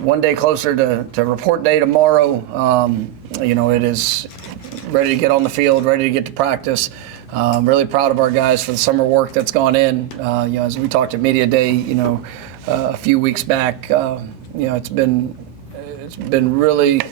one day closer to report day tomorrow. It is ready to get on the field, ready to get to practice. I'm really proud of our guys for the summer work that's gone in. As we talked at Media Day, a few weeks back, it's been really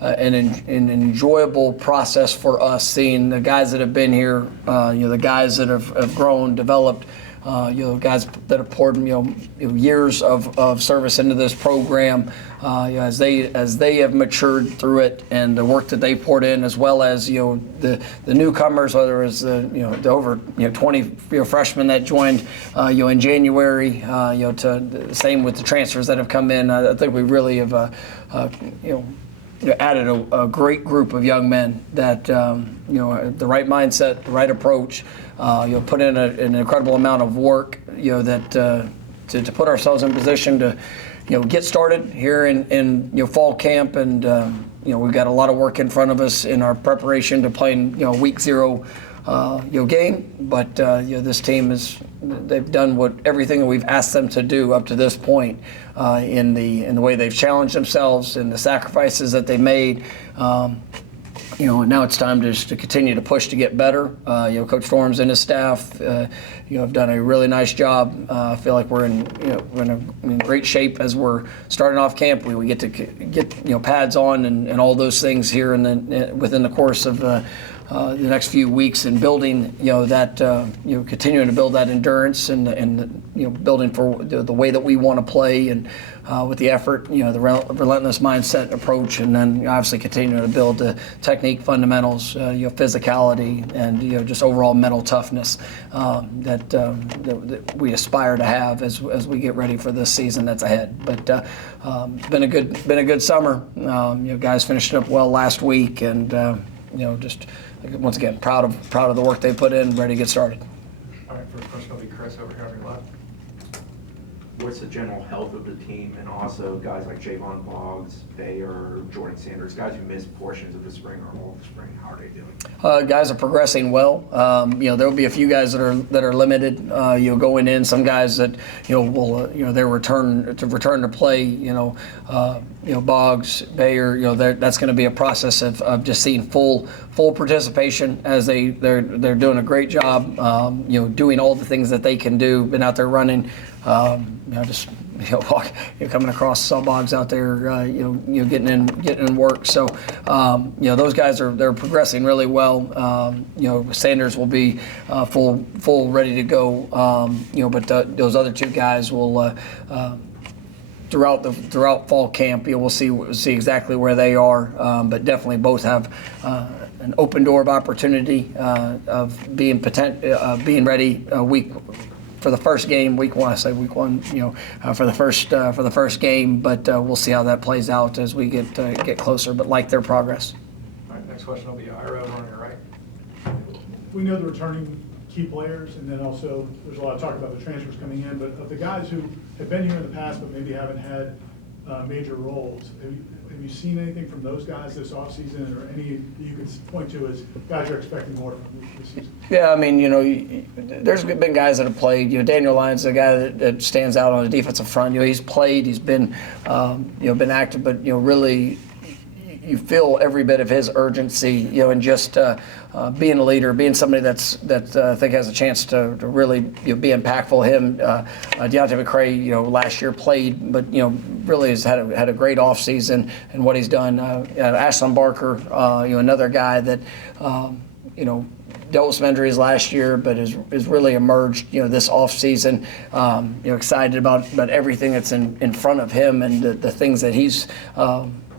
an enjoyable process for us, seeing the guys that have been here, the guys that have grown, developed, guys that have poured years of service into this program, as they have matured through it, and the work that they poured in, as well as the newcomers, whether it's the over 20 freshmen that joined in January, to the same with the transfers that have come in. I think we really have added a great group of young men that the right mindset, the right approach, put in an incredible amount of work, that to put ourselves in position to get started here in fall camp, and we've got a lot of work in front of us in our preparation to playing week 0 game, but this team they've done everything that we've asked them to do up to this point, in the way they've challenged themselves and the sacrifices that they made. Now it's time to continue to push to get better. Coach Storms and his staff, have done a really nice job. I feel like we're in great shape as we're starting off camp. We get to get pads on and all those things here, and within the course of the next few weeks, and building that continuing to build that endurance, and building for the way that we want to play, and with the effort, the relentless mindset approach, and then obviously continuing to build the technique fundamentals, physicality, and just overall mental toughness that we aspire to have as we get ready for this season that's ahead. But been a good summer. Guys finished up well last week, and just once again proud of the work they put in, ready to get started. All right, first question will be Chris over here on your left. What's the general health of the team, and also guys like Javon Boggs, Bayer, Jordan Sanders, guys who missed portions of the spring or all of the spring? How are they doing? Guys are progressing well. There'll be a few guys that are limited. Going in. Some guys that will their return to play. Boggs, Bayer. That's going to be a process of just seeing full participation, as they're doing a great job. Doing all the things that they can do. Been out there running. Coming across, saw Boggs out there, getting in work. So, those guys they're progressing really well. Sanders will be full ready to go. But those other two guys will throughout fall camp. We'll see exactly where they are. But definitely both have an open door of opportunity of being ready for the first game, week 1. I say week 1, for the first game. But we'll see how that plays out as we get closer. But like their progress. All right, next question will be Ira over on your right. We know the returning key players, and then also there's a lot of talk about the transfers coming in. But of the guys who have been here in the past but maybe haven't had major roles, have you seen anything from those guys this offseason, or any you could point to as guys you're expecting more from this season? Yeah, there's been guys that have played. Daniel Lyons, a guy that stands out on the defensive front. He's played, he's been, been active, but really, you feel every bit of his urgency, and just being a leader, being somebody that I think has a chance to really be impactful. Him, Deontay McCray, last year played, but really has had a great offseason and what he's done. Ashlyn Barker, another guy that dealt with some injuries last year, but has really emerged, this offseason. Excited about everything that's in front of him, and the things that he's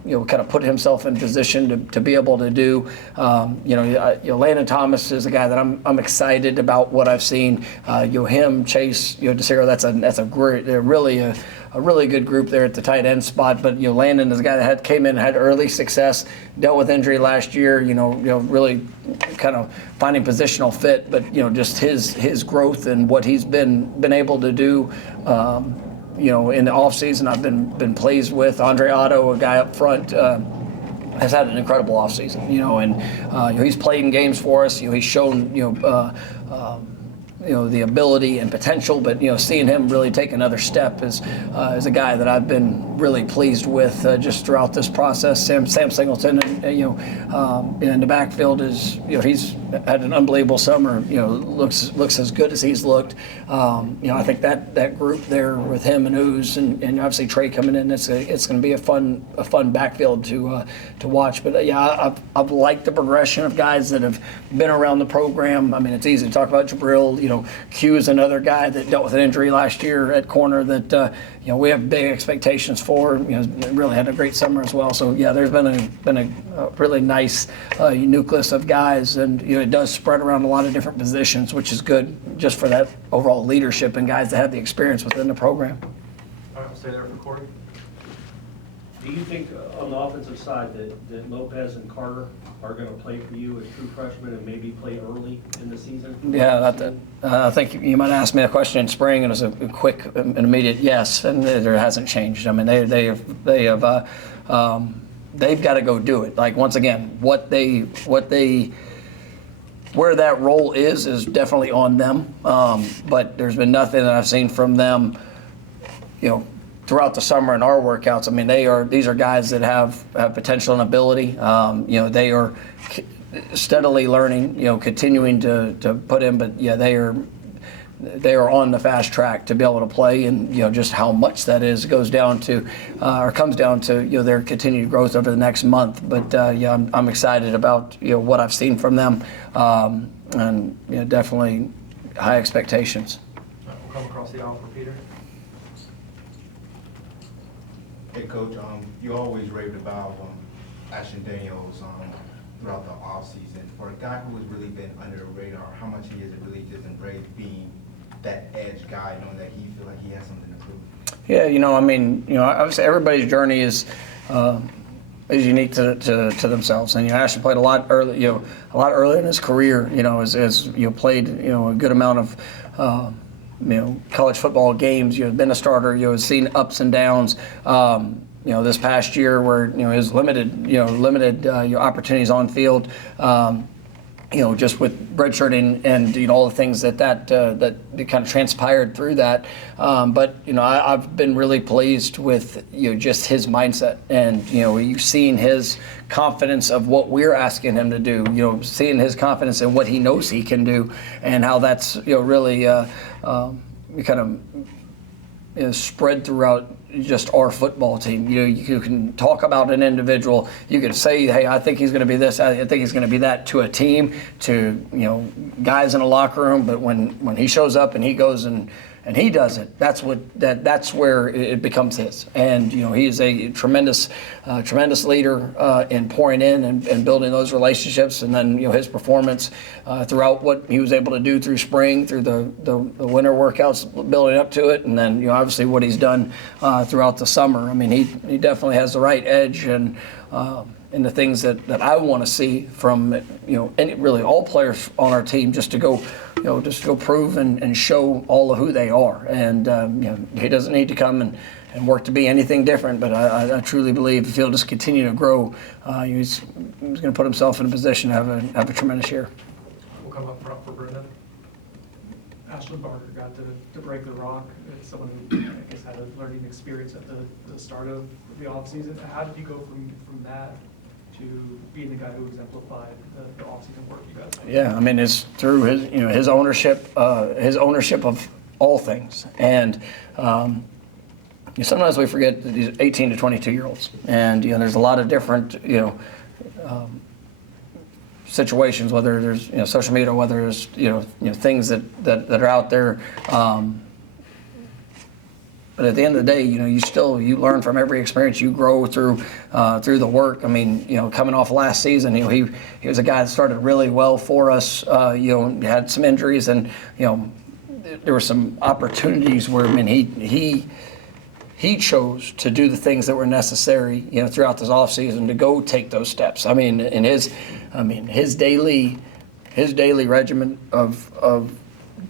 kind of put himself in position to be able to do. Landon Thomas is a guy that I'm excited about what I've seen. Him, Chase, DeCiro, that's a great, really good group there at the tight end spot. But Landon is a guy that came in and had early success, dealt with injury last year. Really kind of finding positional fit, but just his growth and what he's been able to do. In the offseason, I've been pleased with. Andre Otto, a guy up front, has had an incredible offseason. And he's played in games for us. He's shown the ability and potential, but seeing him really take another step is a guy that I've been really pleased with just throughout this process. Sam Singleton, in the backfield is he's had an unbelievable summer. Looks as good as he's looked. I think that group there with him and Ooze and obviously Trey coming in, it's going to be a fun backfield to watch. But I've liked the progression of guys that have been around the program. I mean, it's easy to talk about Jabril. Q is another guy that dealt with an injury last year at corner that we have big expectations for. Really had a great summer as well. So there's been a really nice nucleus of guys, and it does spread around a lot of different positions, which is good just for that overall leadership and guys that have the experience within the program. All right, we'll stay there for Corey. Do you think on the offensive side that Lopez and Carter are going to play for you as true freshmen and maybe play early in the season? Yeah, I think you might ask me a question in spring, and it was a quick and immediate yes, and there hasn't changed. I mean, they've got to go do it. Like, once again, where that role is definitely on them. But there's been nothing that I've seen from them, throughout the summer in our workouts. I mean, these are guys that have potential and ability. They are steadily learning, continuing to put in, but they are on the fast track to be able to play, and just how much that is comes down to their continued growth over the next month. But I'm excited about what I've seen from them, and definitely high expectations. All right, we'll come across the aisle for Peter. Hey, Coach, you always raved about Ashton Daniels throughout the offseason. For a guy who has really been under the radar, how much he has really just embraced being that edge guy, knowing that he feels like he has something to prove? Yeah, obviously everybody's journey is unique to themselves. And Ashton played a lot early in his career. As played a good amount of college football games. Been a starter. Has seen ups and downs. This past year where his limited opportunities on field. Just with redshirting and all the things that kind of transpired through that. But I've been really pleased with just his mindset, and you've seen his confidence of what we're asking him to do. Seeing his confidence in what he knows he can do, and how that's really kind of spread throughout just our football team. You can talk about an individual. You can say, hey, I think he's going to be this. I think he's going to be that, to a team, to guys in a locker room. But when he shows up and he goes and he does it, that's where it becomes his. And he is a tremendous leader in pouring in and building those relationships. And then his performance throughout what he was able to do through spring, through the winter workouts, building up to it, and then obviously what he's done throughout the summer. I mean, he definitely has the right edge and the things that I want to see from really all players on our team, just to go prove and show all of who they are. And he doesn't need to come and work to be anything different, but I truly believe if he'll just continue to grow, he's going to put himself in a position to have a tremendous year. We'll come up front for Brendan. Ashlyn Barker got to break the rock. It's someone who, I guess, had a learning experience at the start of the offseason. How did you go from that to being the guy who exemplified the offseason work you guys made? Yeah, I mean, it's through his ownership of all things. And sometimes we forget that these 18 to 22-year-olds, and there's a lot of different situations, whether there's social media, whether there's things that are out there. But at the end of the day, you learn from every experience. You grow through the work. I mean, coming off last season, he was a guy that started really well for us. Had some injuries, and there were some opportunities where he chose to do the things that were necessary, throughout this offseason to go take those steps. I mean, in his daily regimen of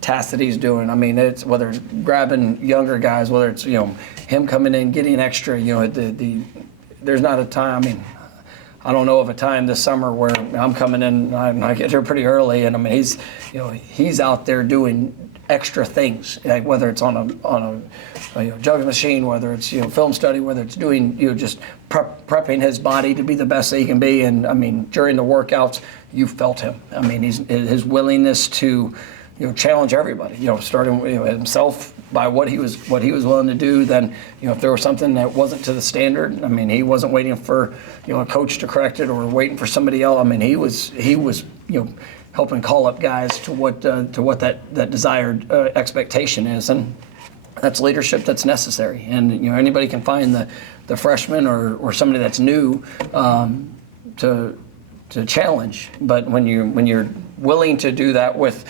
tasks that he's doing. I mean, it's whether it's grabbing younger guys, whether it's him coming in, getting extra. There's not a time. I mean, I don't know of a time this summer where I'm coming in, I get here pretty early, and I mean, he's out there doing extra things, like whether it's on a juggling machine, whether it's film study, whether it's doing just prepping his body to be the best that he can be. And I mean, during the workouts, you felt him. I mean, his willingness to challenge everybody. Starting himself by what he was willing to do. Then if there was something that wasn't to the standard, I mean, he wasn't waiting for a coach to correct it or waiting for somebody else. I mean, he was helping call up guys to what that desired expectation is, and that's leadership that's necessary. And anybody can find the freshman or somebody that's new to challenge, but when you're willing to do that with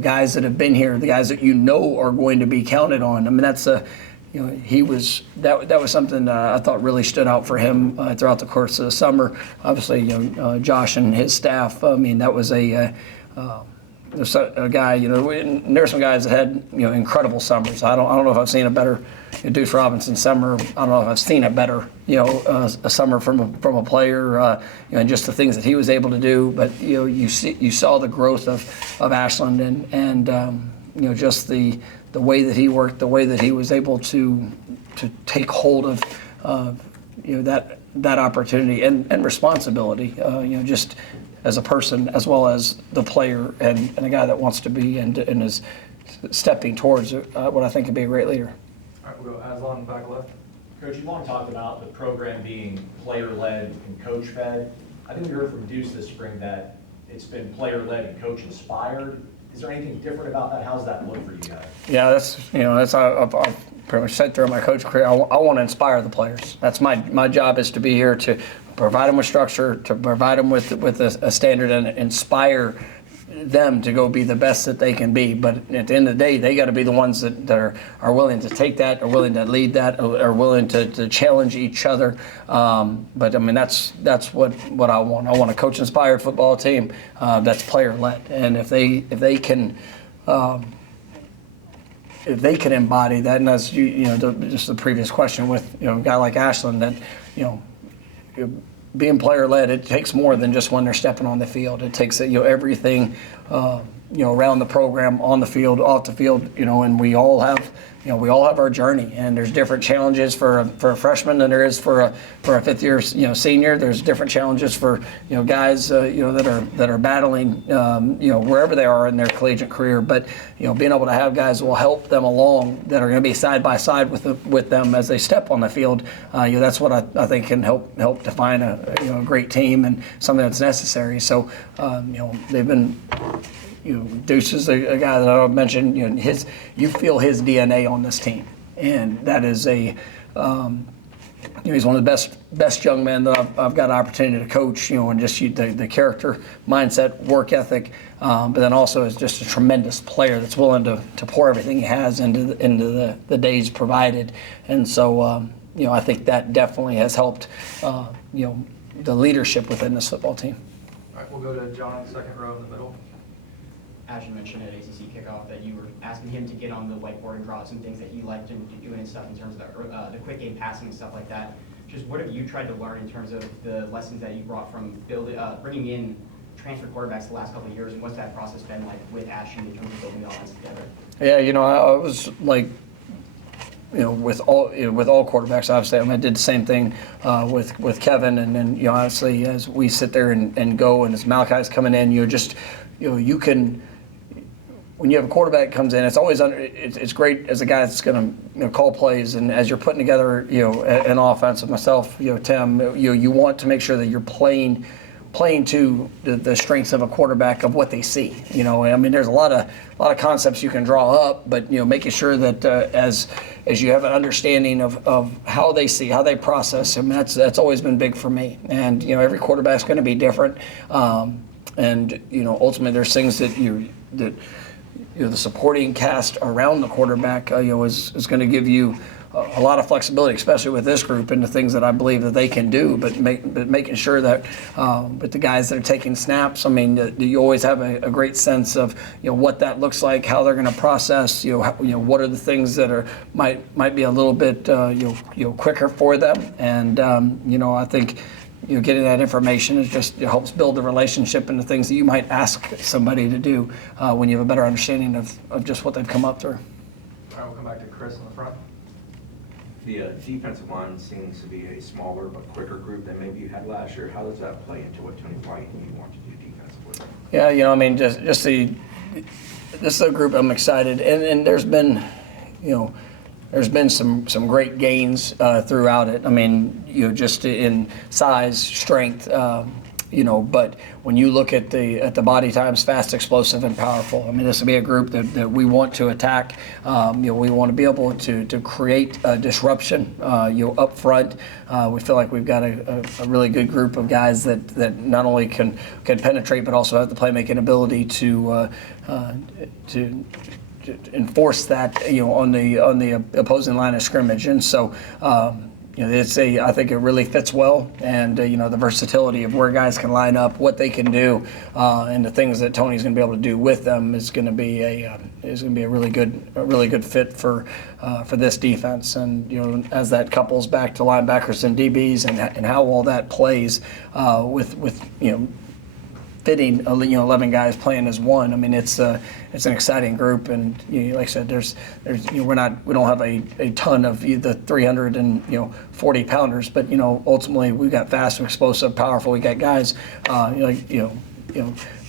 guys that have been here, the guys that are going to be counted on. I mean, that's that was something I thought really stood out for him throughout the course of the summer. Obviously, Josh and his staff. I mean, that was a guy. There's some guys that had incredible summers. I don't know if I've seen a better Deuce Robinson summer. I don't know if I've seen a better a summer from a player. And just the things that he was able to do. But you saw the growth of Ashland and just the way that he worked, the way that he was able to take hold of that opportunity and responsibility, just as a person as well as the player and a guy that wants to be and is stepping towards what I think could be a great leader. All right, we'll go Aslan back left. Coach, you've long talked about the program being player-led and coach-fed. I think we heard from Deuce this spring that it's been player-led and coach-inspired. Is there anything different about that? How's that look for you guys? Yeah, that's I've pretty much said throughout my coach career. I want to inspire the players. That's my job, is to be here to provide them with structure, to provide them with a standard, and inspire them to go be the best that they can be. But at the end of the day, they got to be the ones that are willing to take that, are willing to lead that, are willing to challenge each other. But I mean, that's what I want. I want a coach-inspired football team that's player-led, and if they can embody that, and that's just the previous question with a guy like Ashland, that being player-led, it takes more than just when they're stepping on the field. It takes everything around the program, on the field, off the field, and we all have our journey, and there's different challenges for a freshman than there is for a fifth year senior. There's different challenges for guys that are battling wherever they are in their collegiate career. But being able to have guys who will help them along, that are going to be side by side with them as they step on the field, that's what I think can help define a great team and something that's necessary. So they've been. Deuce is a guy that I mentioned. You feel his DNA on this team, and that is he's one of the best young men that I've got an opportunity to coach. And just the character, mindset, work ethic, but then also is just a tremendous player that's willing to pour everything he has into the days provided. And so I think that definitely has helped the leadership within this football team. All right, we'll go to John, second row in the middle. As you mentioned at ACC kickoff, that you were asking him to get on the whiteboard and draw out some things that he liked and doing and stuff in terms of the quick game passing and stuff like that. Just what have you tried to learn in terms of the lessons that you brought from bringing in transfer quarterbacks the last couple of years, and what's that process been like with Ashton in terms of building the offense together? Yeah, I was like, with all quarterbacks, obviously. I mean, I did the same thing with Kevin, and then obviously as we sit there and go, and as Malachi's coming in, you can. When you have a quarterback that comes in, it's always it's great as a guy that's going to call plays, and as you're putting together an offense with myself, Tim, you want to make sure that you're playing to the strengths of a quarterback, of what they see. I mean, there's a lot of concepts you can draw up, but making sure that as you have an understanding of how they see, how they process. I mean, that's always been big for me. And every quarterback's going to be different, and ultimately there's things that the supporting cast around the quarterback is going to give you a lot of flexibility, especially with this group, and the things that I believe that they can do. But making sure that with the guys that are taking snaps, I mean, you always have a great sense of what that looks like, how they're going to process. What are the things that might be a little bit quicker for them, and I think. getting that information is just, it helps build the relationship and the things that you might ask somebody to do when you have a better understanding of just what they've come up through. All right, we'll come back to Chris in the front. The defensive line seems to be a smaller but quicker group than maybe you had last year. How does that play into what Tony White and you want to do defensively? Yeah, I mean, just this is a group I'm excited, and there's been, there's been some great gains throughout it. I mean, just in size, strength, but when you look at the body types, fast, explosive, and powerful. I mean, this will be a group that we want to attack. We want to be able to create disruption. Up front, we feel like we've got a really good group of guys that not only can penetrate, but also have the playmaking ability to enforce that on the opposing line of scrimmage. And so I think it really fits well, and the versatility of where guys can line up, what they can do, and the things that Tony's going to be able to do with them is going to be a really good fit for this defense. And as that couples back to linebackers and DBs and how all that plays with fitting 11 guys playing as one. I mean, it's an exciting group, and like I said, there's we don't have a ton of the 340 pounders, but ultimately we've got fast, explosive, powerful. We got guys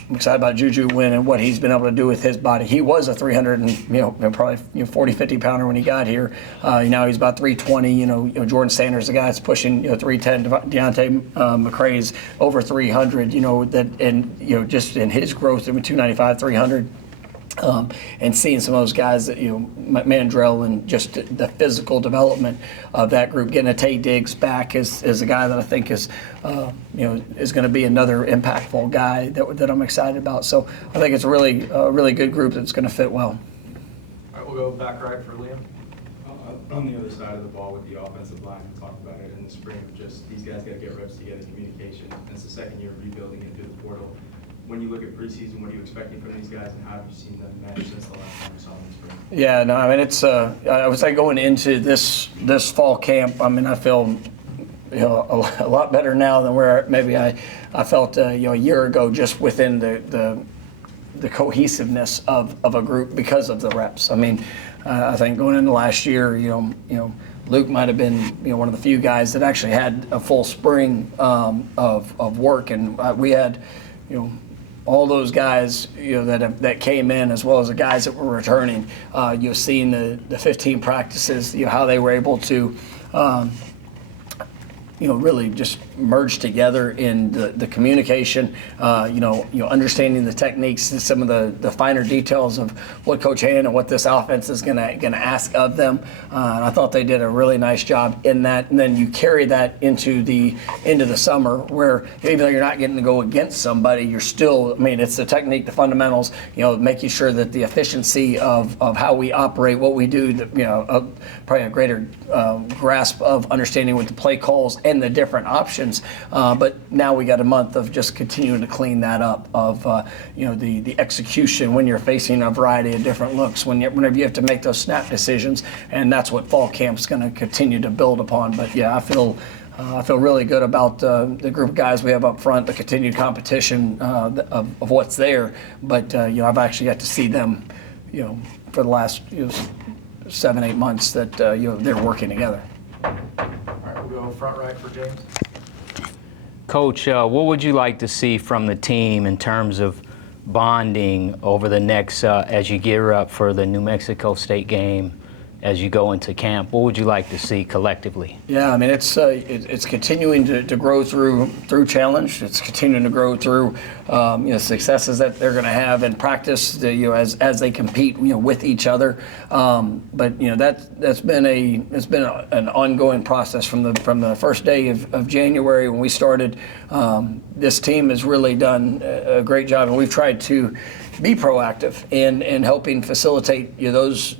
I'm excited about Juju Wynn and what he's been able to do with his body. He was a 300 and probably 40, 50 pounder when he got here. Now he's about 320. Jordan Sanders, the guy that's pushing 310. Deontay McCray's over 300. Just in his growth, 295, 300. And seeing some of those guys that Mandrell and just the physical development of that group, getting a Tay Diggs back is a guy that I think is going to be another impactful guy that I'm excited about. So I think it's a really good group that's going to fit well. All right, we'll go back right for Liam. On the other side of the ball with the offensive line, we talked about it in the spring. Just these guys got to get reps together, communication. And it's the second year of rebuilding it through the portal. When you look at preseason, what are you expecting from these guys, and how have you seen them mesh since the last time you saw them in spring? Yeah, no, I mean, it's I would say going into this fall camp, I mean, I feel a lot better now than where maybe I felt a year ago, just within the cohesiveness of a group because of the reps. I mean, I think going into last year, Luke might have been one of the few guys that actually had a full spring of work, and we had all those guys that came in, as well as the guys that were returning. You've seen the 15 practices, how they were able to really just merge together in the communication, understanding the techniques, some of the finer details of what Coach Han and what this offense is gonna ask of them. And I thought they did a really nice job in that. And then you carry that into the summer, where even though you're not getting to go against somebody, you're still, I mean, it's the technique, the fundamentals, making sure that the efficiency of how we operate, what we do, probably a greater grasp of understanding what the play calls and the different options. But now we got a month of just continuing to clean that up, of the execution when you're facing a variety of different looks, whenever you have to make those snap decisions, and that's what fall camp's going to continue to build upon. But yeah, I feel really good about the group of guys we have up front, the continued competition of what's there. But I've actually got to see them, for the last 7-8 months that they're working together. All right, we'll go front right for James. Coach, what would you like to see from the team in terms of bonding over the next, as you gear up for the New Mexico State game, as you go into camp? What would you like to see collectively? Yeah, I mean, it's continuing to grow through challenge. It's continuing to grow through successes that they're going to have in practice, as they compete with each other. But that's been an ongoing process from the first day of January when we started. This team has really done a great job, and we've tried to be proactive in helping facilitate those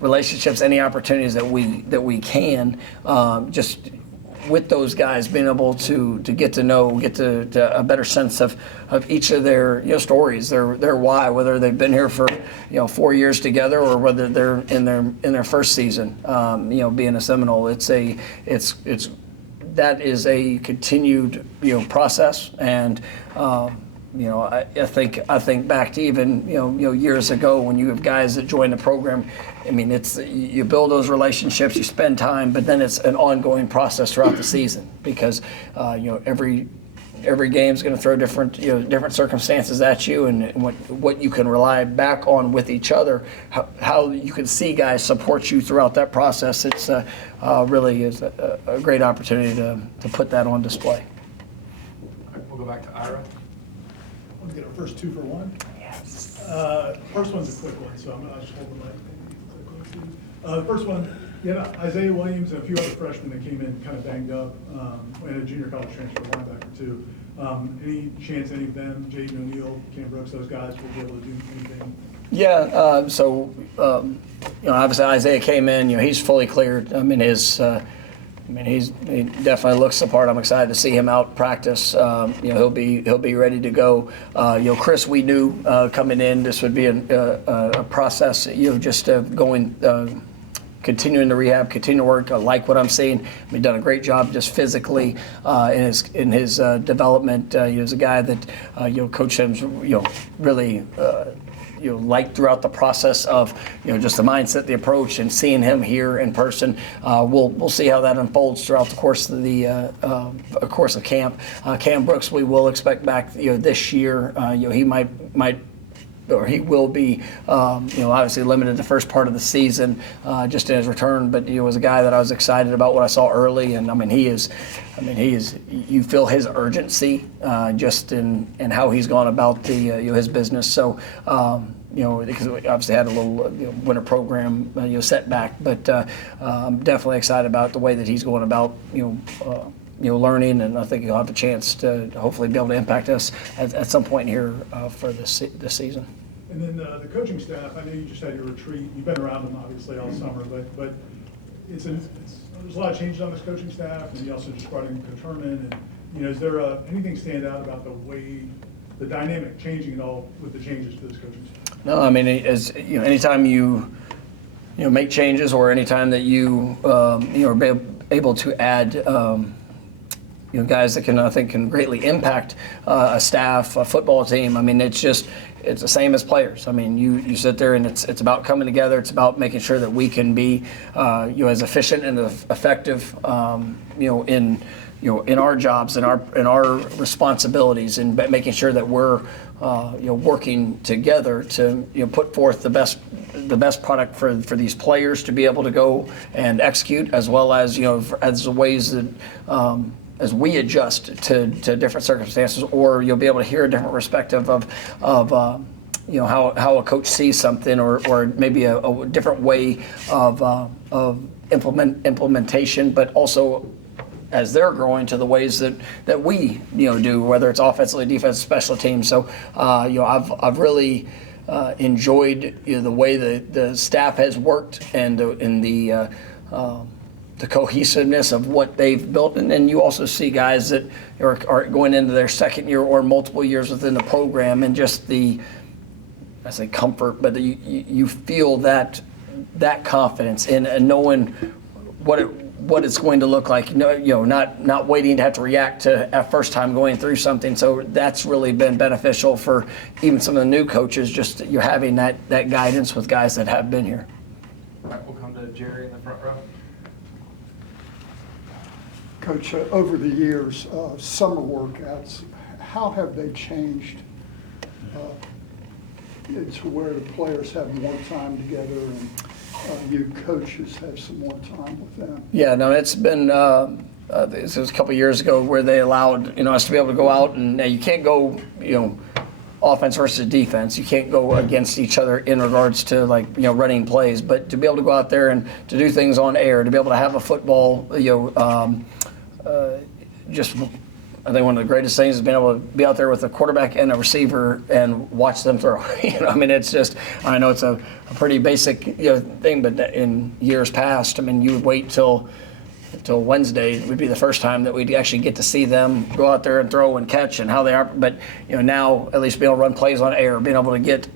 relationships, any opportunities that we can, just with those guys, being able to get to a better sense of each of their stories, their why, whether they've been here for 4 years together or whether they're in their first season, being a Seminole. It's that is a continued, process. And I think back to even years ago when you have guys that join the program. I mean, you build those relationships, you spend time, but then it's an ongoing process throughout the season because every game's going to throw different circumstances at you, and what you can rely back on with each other, how you can see guys support you throughout that process. It's really is a great opportunity to put that on display. All right, we'll go back to Ira. Want to get our first 2 for 1? Yes. First one's a quick one, so I'll just hold the mic. The first one, Isaiah Williams and a few other freshmen that came in kind of banged up, and a junior college transfer linebacker too. Any chance any of them, Jaden O'Neal, Cam Brooks, those guys will be able to do anything? Yeah. Obviously Isaiah came in. He's fully cleared. He definitely looks the part. I'm excited to see him out practice. He'll be ready to go. Chris, we knew coming in this would be a process. Just going. Continuing to rehab, continue to work. I like what I'm seeing. He's done a great job just physically in his development. He was a guy that Coach Sims really liked throughout the process of just the mindset, the approach, and seeing him here in person. We'll see how that unfolds throughout the course of the course of camp. Cam Brooks, we will expect back this year. He might. Or he will be, obviously limited the first part of the season, just in his return. But he was a guy that I was excited about what I saw early, and he is. You feel his urgency just in how he's gone about his business. So. Because we obviously had a little winter program setback, but I'm definitely excited about the way that he's going about learning, and I think he'll have a chance to hopefully be able to impact us at some point here for this season. And then the coaching staff, I know you just had your retreat. You've been around them obviously all summer, but there's a lot of changes on this coaching staff, and you also just brought in Coach Herman. And is there anything stand out about the dynamic changing at all with the changes to this coaching staff? No, as anytime you make changes, or anytime that you are able to add. Guys that can greatly impact a staff, a football team. It's the same as players. You sit there and it's about coming together. It's about making sure that we can be as efficient and effective in our jobs and our responsibilities, and making sure that we're working together to put forth the best product for these players to be able to go and execute, as well as as the ways that. As we adjust to different circumstances, or you'll be able to hear a different perspective of how a coach sees something, or maybe a different way of implementation, but also as they're growing to the ways that we do, whether it's offensively, defensive, special teams. So I've really enjoyed the way the staff has worked, and the cohesiveness of what they've built. And then you also see guys that are going into their second year or multiple years within the program, and just I say comfort, but you feel that confidence in knowing what it's going to look like, not waiting to have to react to a first time going through something. So that's really been beneficial for even some of the new coaches, just you're having that guidance with guys that have been here. All right, we'll come to Jerry in the front row. Coach, over the years, summer workouts, how have they changed to where the players have more time together and you coaches have some more time with them? Yeah, no, it's been, this was a couple of years ago where they allowed us to be able to go out, and you can't go, offense versus defense. You can't go against each other in regards to running plays, but to be able to go out there and to do things on air, to be able to have a football, I think one of the greatest things is being able to be out there with a quarterback and a receiver and watch them throw. It's just, I know it's a pretty basic thing, but in years past, you would wait till until Wednesday would be the first time that we'd actually get to see them go out there and throw and catch and how they are. But now at least being able to run plays on air, being able to get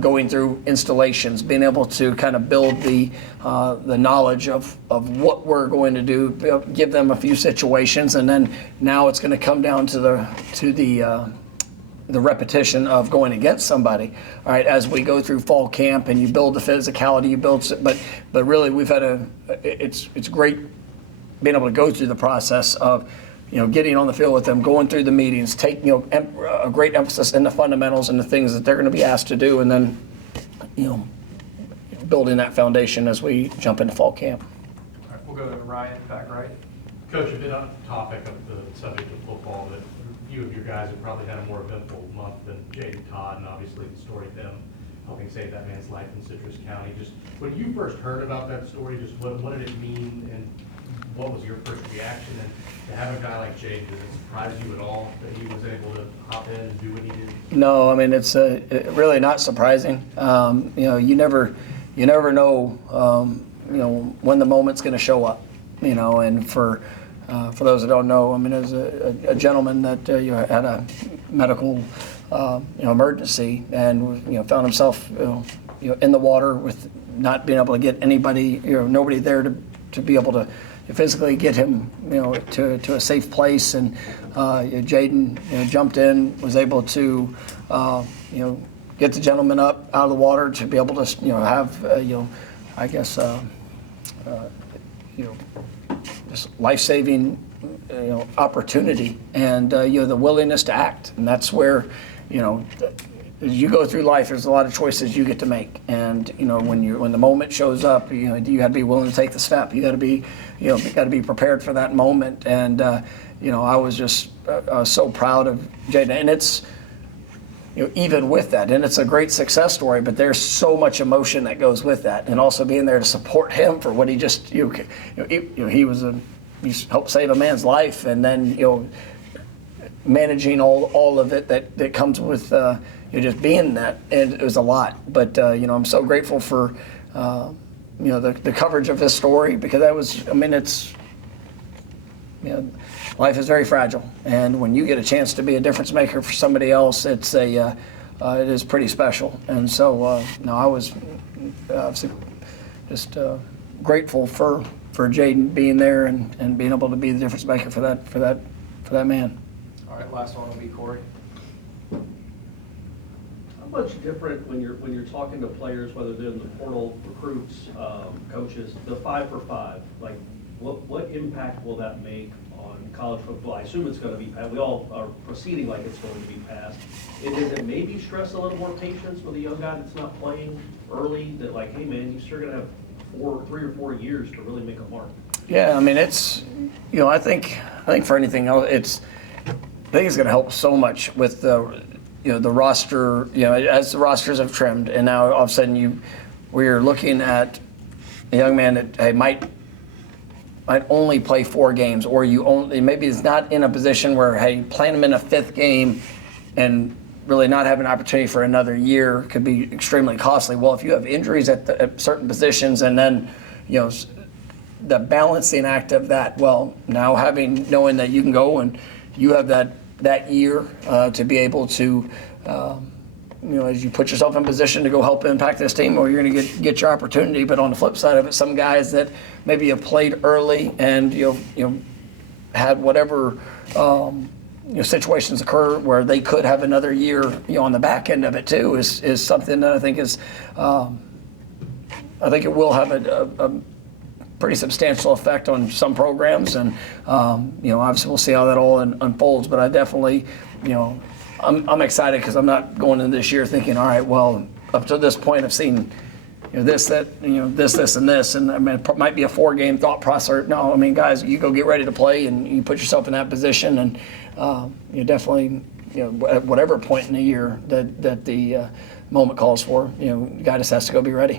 going through installations, being able to kind of build the knowledge of what we're going to do, give them a few situations, and then now it's going to come down to the repetition of going against somebody, all right, as we go through fall camp and you build the physicality, but really we've had it's great being able to go through the process of, getting on the field with them, going through the meetings, take, a great emphasis in the fundamentals and the things that they're going to be asked to do, and then, building that foundation as we jump into fall camp. All right, we'll go to Ryan, back right. Coach, a bit on the topic of the subject of football, that you of your guys have probably had a more eventful month than Jaden Todd, and obviously the story of them helping save that man's life in Citrus County. Just when you first heard about that story, just what did it mean, and what was your first reaction? And to have a guy like Jaden, did it surprise you at all that he was able to hop in and do what he did? No, I mean, it's really not surprising. You never know, when the moment's going to show up. And for those that don't know, I mean, there's a gentleman that had a medical emergency and found himself in the water with not being able to get anybody, nobody there to be able to physically get him to a safe place. And Jaden jumped in, was able to get the gentleman up out of the water to be able to have I guess this life-saving opportunity, and the willingness to act. And that's where as you go through life, there's a lot of choices you get to make. And when the moment shows up, you got to be willing to take the step. You got to be prepared for that moment. And I was just so proud of Jaden. And it's even with that, and it's a great success story, but there's so much emotion that goes with that, and also being there to support him for what he just he's helped save a man's life, and then managing all of it that comes with just being that, and it was a lot. But I'm so grateful for the coverage of this story, because it's life is very fragile, and when you get a chance to be a difference maker for somebody else, it is pretty special. And so I was just grateful for Jaden being there and being able to be the difference maker for that man. All right, last one will be Corey. How much different when you're talking to players, whether they're in the portal, recruits, coaches, the 5 for 5, like what impact will that make on college football? I assume it's going to be passed. We all are proceeding like it's going to be passed. Does it maybe stress a little more patience with a young guy that's not playing early, that like, hey man, you're still going to have 3 or 4 years to really make a mark? Yeah, I mean, it's I think for anything else, it's going to help so much with the the roster, as the rosters have trimmed, and now all of a sudden we're looking at a young man that might only play 4 games, or maybe is not in a position where, hey, playing him in a 5th game and really not have an opportunity for another year could be extremely costly. Well, if you have injuries at certain positions, and then the balancing act of that, well, now knowing that you can go and you have that year to be able to as you put yourself in position to go help impact this team, or you're going to get your opportunity. But on the flip side of it, some guys that maybe have played early and had whatever situations occur where they could have another year on the back end of it too is something that I think it will have a pretty substantial effect on some programs, and obviously we'll see how that all unfolds. But I definitely I'm excited, because I'm not going into this year thinking, all right, well, up to this point I've seen this, and this, and I mean, it might be a 4-game thought process. No, I mean, guys, you go get ready to play, and you put yourself in that position, and you definitely, at whatever point in the year that the moment calls for, the guy just has to go be ready.